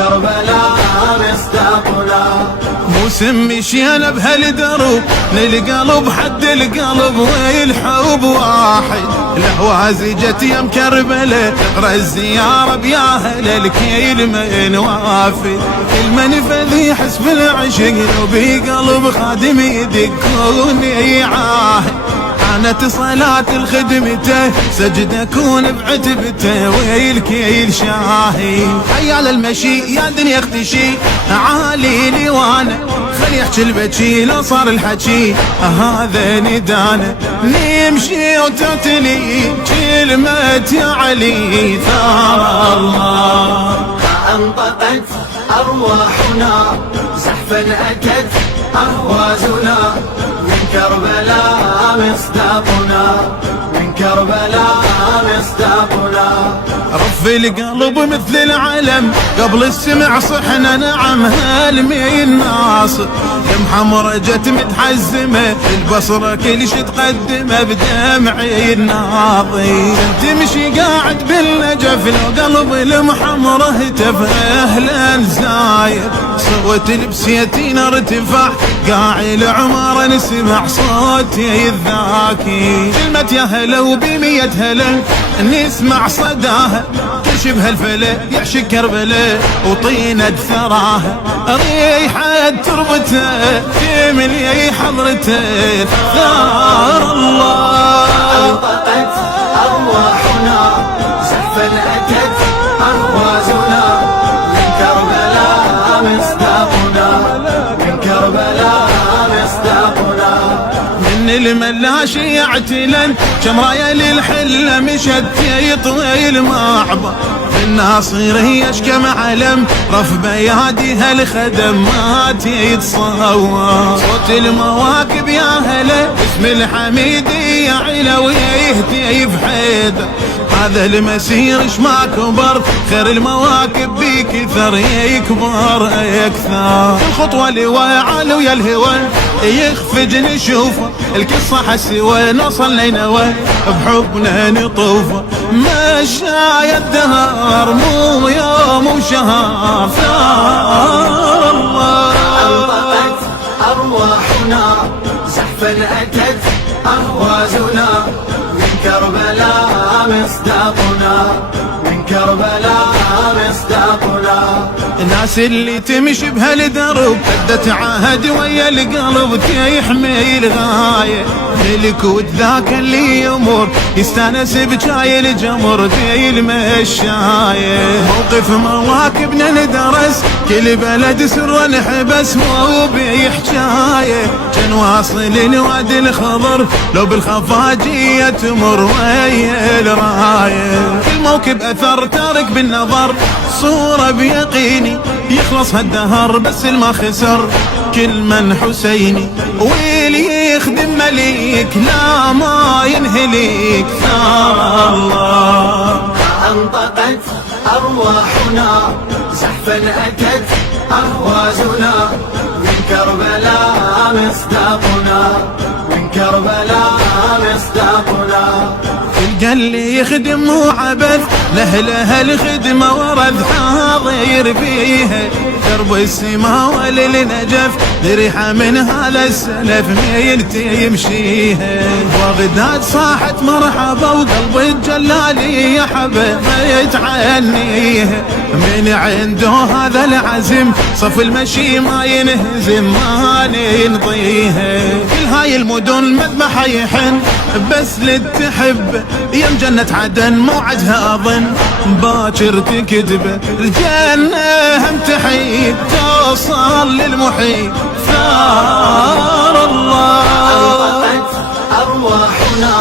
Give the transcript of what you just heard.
كربلاء مصداقنا. موسم مشينا بهالدروب للقلب حد القلب والحب واحد. الهوازي جت يم كربلاء تقرا الزيارة بيا اهل الكيل من وافد. المنفذ يحس بالعشق وبقلب خادم يدكون يعاهد. كانت صلاة الخدمته سجد اكون بعتبته ويلكيل شاهي. حي على المشي يا دنيا اختشي عالي لوانا خلي يحكي البكي لو صار الحكي هذا ندانا. نمشي وتعتلي كلمة يا علي ثار الله. أنطقت أرواحنا زحفا أتت أهوازنا من كربلاء مصداقنا. من كربلاء مصداقنا. رف القلب مثل العلم قبل السمع صحنا نعم هالمين ناصر. المحمرة جت متحزمة البصرة كل شي تقدمه بدمعي الناظي. تمشي قاعد بالنجف لو قلب المحمرة هتف اهلا زاير. صوت البسيتين ارتفع قاعي العمر نسمع صوتي الذاكي. كلمة يا هلا وبمية هلا نسمع صداها تشبه الفلا يعشق كربلاء وطينة ثراها. ريحة تربته تملي حضرته ثار الله. أنطقت أرواحنا زحفا أتت أهوازنا من كربلاء مصداقنا. من كربلاء مصداقنا. من الملاشي يعتلن كم رايه للحله مشت يطوي المعبر. الناصر هي اشكم علم رف بياديها الخدم ما تتصور. صوت المواكب يا هلا اسم الحميدي يا علوي يهدي بحيدر. هذا المسير اش ما كبر خير المواكب بكثر يكبر اكثر. الخطوه لواعل ويا الهوى يخفج نشوفه القصه حسوى نوصل لينوى بحبنا نطوفه. مشى الدهر مو يوم وشهر ثار الله. أنطقت أرواحنا زحفا أتت أهوازنا من كربلاء مصداقنا. من كربلاء مصداقنا. الناس اللي تمشي بهالدرب بدت عهد ويا القلب تيحمي الغاية. الكود ذاك اللي يمر يستانس بجاي الجمر ذي المشاية. موقف مواكبنا ندرس كل بلد سر نحبس مو بحكاية. كان واصل الواد الخضر لو بالخفاجية تمر ويا الراية. كل موكب اثر تارك بالنظر صورة بيقيني يخلص هالدهر بس الما خسر كل من حسيني. ويلي يخدم مليك لا ما ينهليك ثار الله. أنطقت أرواحنا زحفا أتت أهوازنا من كربلاء مصداقنا. من كربلاء مصداقنا. اللي يخدم مو عبث لهلها الخدمة ورد حاضر بيها. درب السما وللنجف ذريحة من هذا السلف ميلتي يمشيها. وغداد صاحت مرحبا وقلب الجلالي يا حبا ما يتعنيها. من عنده هذا العزم صف المشي ما ينهزم ما ننطيها. كل هاي المدن مذبحة يحن بس للتحب يم جنة عدن موعدها أظن باكر تكذبه. الجنة هم تحيد توصل للمحيط ثار الله. أنطقت أرواحنا